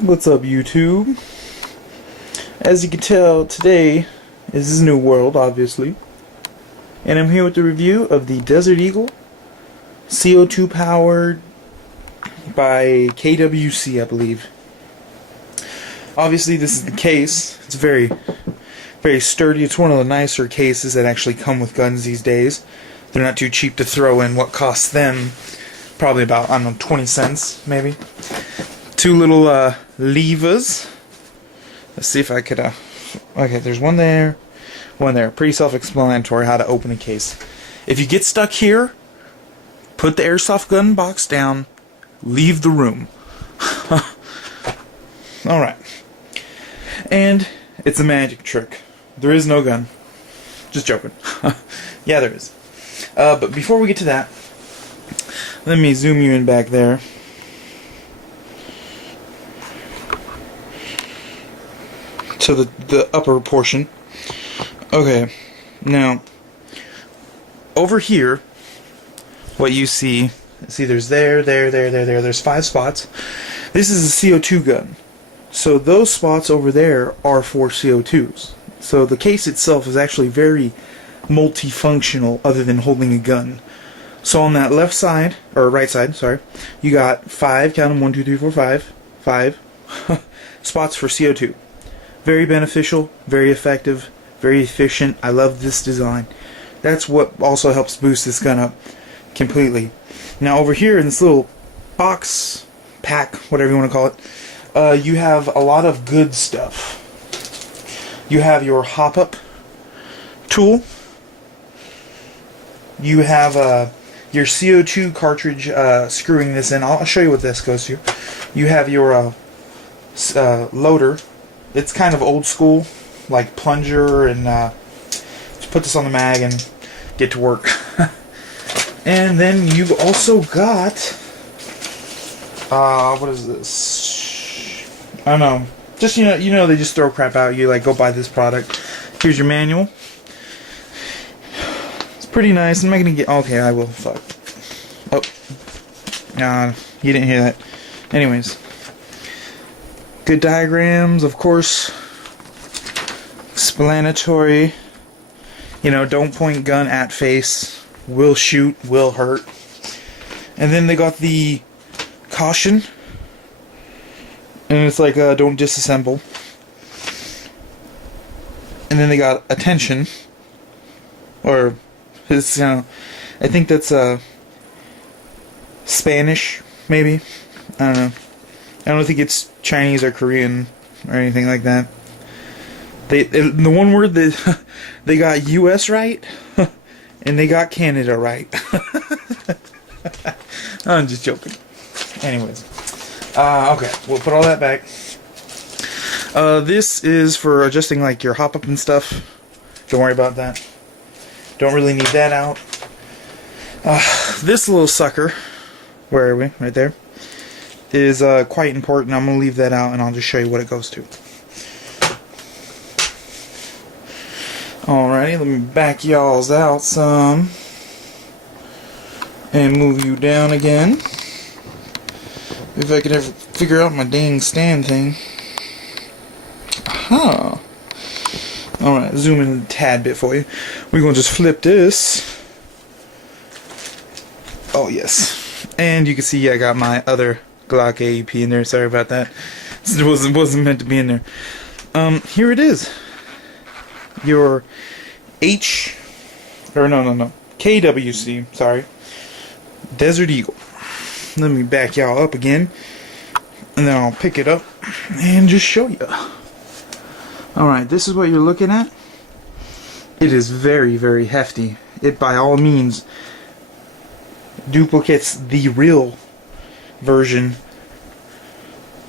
What's up, YouTube? As you can tell, today is a new world, obviously. And I'm here with the review of the Desert Eagle CO2 powered by KWC, I believe. Obviously, this is the case. It's very sturdy. It's one of the nicer cases that actually come with guns these days. They're not too cheap to throw in. What costs them probably about, I don't know, 20 cents, maybe. Two little levers. Let's see if I could, okay, there's one there, one there. Pretty self-explanatory how to open a case. If you get stuck here, put the airsoft gun box down, leave the room. Alright. And it's a magic trick. There is no gun. Just joking. Yeah, there is. But before we get to that, let me zoom you in back there. To the upper portion. Okay, now over here, what you see there's there's 5 spots. This is a CO2 gun, so those spots over there are for CO2s. So the case itself is actually very multifunctional, other than holding a gun. So on that left side, or right side, sorry, you got 5, count them, 1, 2, 3, 4, 5 spots for CO2. Very beneficial, very effective, very efficient. I love this design. That's what also helps boost this gun up completely. Now over here in this little box, pack, whatever you want to call it, you have a lot of good stuff. You have your hop-up tool. You have your CO2 cartridge screwing this in. I'll show you what this goes to. You have your loader. It's kind of old school, like plunger, and just put this on the mag and get to work. And then you've also got, what is this? I don't know. Just you know they just throw crap out. You like go buy this product. Here's your manual. It's pretty nice. I'm not gonna get. Okay, I will. Fuck. Oh, nah, you didn't hear that. Anyways. Good diagrams, of course. Explanatory. You know, don't point gun at face. Will shoot, will hurt. And then they got the caution. And it's like, don't disassemble. And then they got attention. Or, his, you know, I think that's Spanish, maybe. I don't know. I don't think it's Chinese or Korean or anything like that. The one word that they got U.S. right, and they got Canada right. I'm just joking. Anyways, okay, we'll put all that back. This is for adjusting like your hop up and stuff. Don't worry about that. Don't really need that out. This little sucker, where are we? Right there. Is quite important. I'm going to leave that out and I'll just show you what it goes to. Alrighty, let me back y'all's out some and move you down again. If I could ever figure out my dang stand thing. Huh. Alright, zoom in a tad bit for you. We're going to just flip this. Oh yes. And you can see I got my other Glock AEP in there. Sorry about that. It wasn't meant to be in there. Here it is. Your KWC. Sorry, Desert Eagle. Let me back y'all up again, and then I'll pick it up and just show you. All right, this is what you're looking at. It is very hefty. It by all means duplicates the real version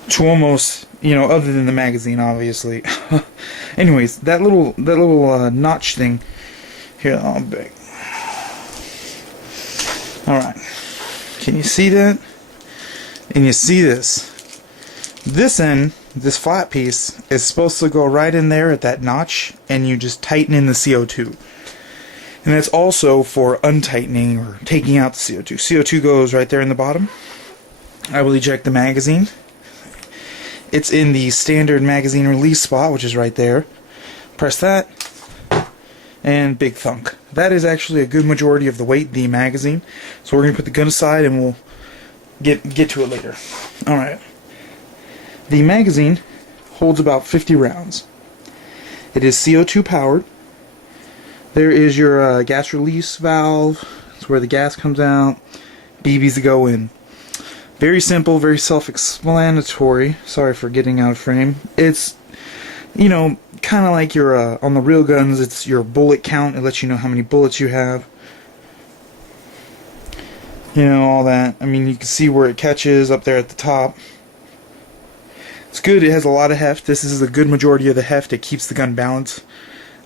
to almost, you know, other than the magazine, obviously. Anyways, that little notch thing here. I'll back. All right, can you see that? And you see this? This end, this flat piece, is supposed to go right in there at that notch, and you just tighten in the CO2. And that's also for untightening or taking out the CO2. CO2 goes right there in the bottom. I will eject the magazine. it's in the standard magazine release spot, which is right there. Press that, and big thunk. That is actually a good majority of the weight of the magazine. So we're going to put the gun aside and we'll get to it later. Alright. The magazine holds about 50 rounds. It is CO2 powered. There is your gas release valve. It's where the gas comes out. BBs to go in. Very simple, very self-explanatory. Sorry for getting out of frame. It's, you know, kind of like your, on the real guns, it's your bullet count. It lets you know how many bullets you have. You know, all that. I mean, you can see where it catches up there at the top. It's good. It has a lot of heft. This is a good majority of the heft. It keeps the gun balanced.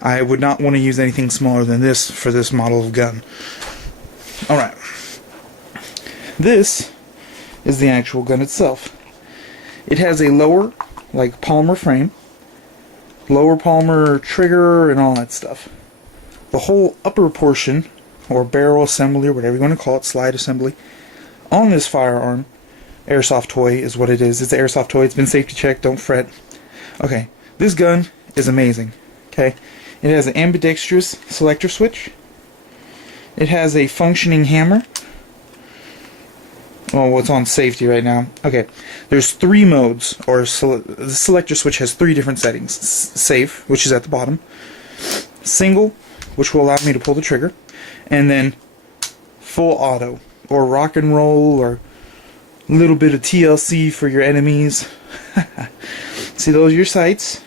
I would not want to use anything smaller than this for this model of gun. Alright. This is the actual gun itself. It has a lower, like, polymer frame. Lower polymer trigger and all that stuff. The whole upper portion, or barrel assembly, or whatever you want to call it, slide assembly, on this firearm, airsoft toy is what it is. It's an airsoft toy. It's been safety checked. Don't fret. Okay. This gun is amazing. Okay. It has an ambidextrous selector switch. It has a functioning hammer. Well, what's on safety right now? Okay. There's 3 modes, or the selector switch has 3 different settings. Safe, which is at the bottom. Single, which will allow me to pull the trigger. And then full auto, or rock and roll, or a little bit of TLC for your enemies. See, those are your sights.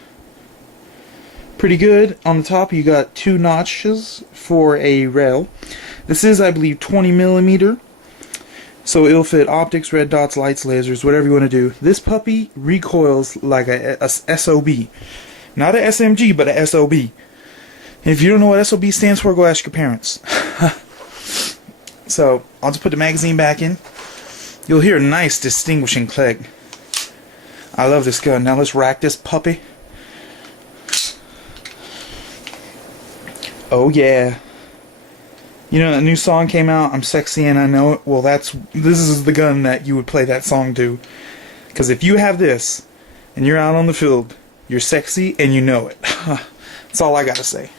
Pretty good. On the top you got 2 notches for a rail. This is, I believe, 20mm. So it'll fit optics, red dots, lights, lasers, whatever you want to do. This puppy recoils like a SOB. Not a SMG, but a SOB. If you don't know what SOB stands for, go ask your parents. So, I'll just put the magazine back in. You'll hear a nice distinguishing click. I love this gun. Now let's rack this puppy. Oh yeah. You know, a new song came out, I'm Sexy and I Know It. Well, this is the gun that you would play that song to. Because if you have this, and you're out on the field, you're sexy and you know it. That's all I gotta say.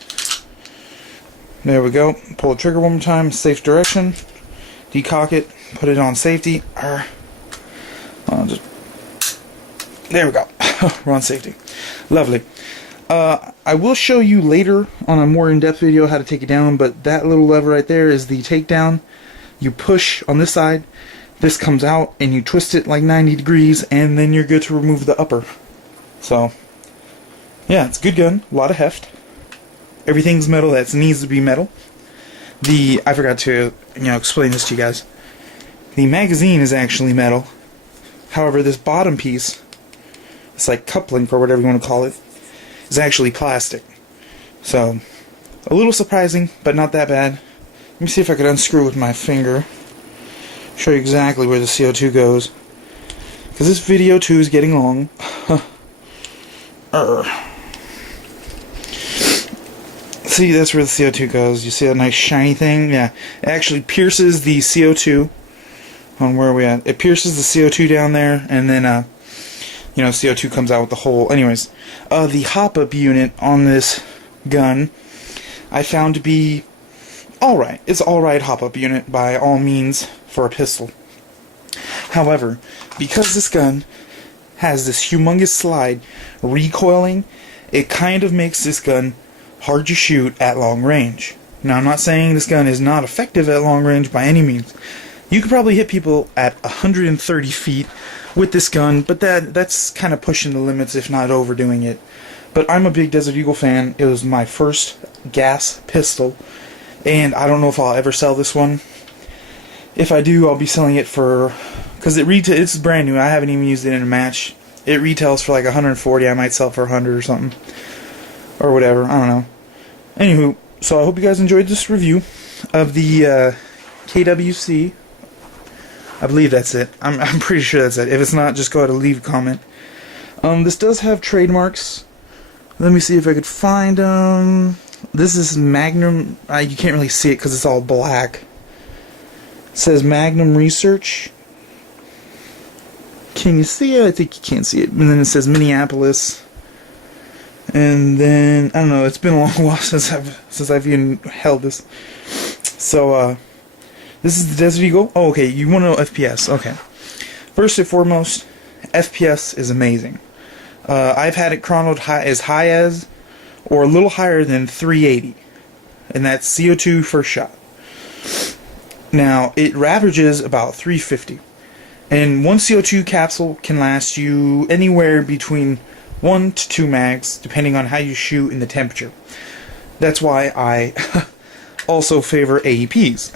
There we go. Pull the trigger one more time, safe direction. Decock it, put it on safety. There we go. We're on safety. Lovely. I will show you later on a more in-depth video how to take it down, but that little lever right there is the takedown. You push on this side, this comes out, and you twist it like 90 degrees, and then you're good to remove the upper. So, yeah, it's a good gun. A lot of heft. Everything's metal that needs to be metal. I forgot to, explain this to you guys. The magazine is actually metal. However, this bottom piece, it's like coupling for whatever you want to call it, is actually plastic. So, a little surprising, but not that bad. Let me see if I could unscrew with my finger. Show you exactly where the CO2 goes. Because this video too is getting long. See, that's where the CO2 goes. You see that nice shiny thing? Yeah. It actually pierces the CO2. Where are we at? It pierces the CO2 down there, and then CO2 comes out with the hole. Anyways, the hop-up unit on this gun I found to be alright. It's alright hop-up unit by all means for a pistol. However, because this gun has this humongous slide recoiling, it kind of makes this gun hard to shoot at long range. Now, I'm not saying this gun is not effective at long range by any means. You could probably hit people at 130 feet with this gun, but that's kind of pushing the limits, if not overdoing it. But I'm a big Desert Eagle fan. It was my first gas pistol, and I don't know if I'll ever sell this one. If I do, I'll be selling it for, because it's brand new. I haven't even used it in a match. It retails for like 140. I might sell it for 100 or something, or whatever. I don't know. Anywho, so I hope you guys enjoyed this review of the KWC. I believe that's it. I'm pretty sure that's it. If it's not, just go ahead and leave a comment. This does have trademarks. Let me see if I could find them. This is Magnum. You can't really see it because it's all black. It says Magnum Research. Can you see it? I think you can't see it. And then it says Minneapolis. And then, I don't know, it's been a long while since I've even held this. So, this is the Desert Eagle. Oh, okay, you want to know FPS. Okay. First and foremost, FPS is amazing. I've had it chronoed as high as, or a little higher than 380. And that's CO2 first shot. Now, it averages about 350. And one CO2 capsule can last you anywhere between 1 to 2 mags, depending on how you shoot and the temperature. That's why I also favor AEPs.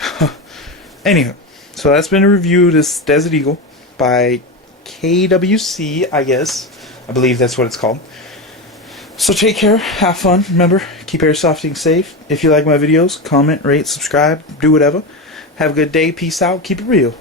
Anywho, so that's been a review of this Desert Eagle by KWC, I guess. I believe that's what it's called. So take care, have fun, remember, keep airsofting safe. If you like my videos, comment, rate, subscribe, do whatever. Have a good day, peace out, keep it real.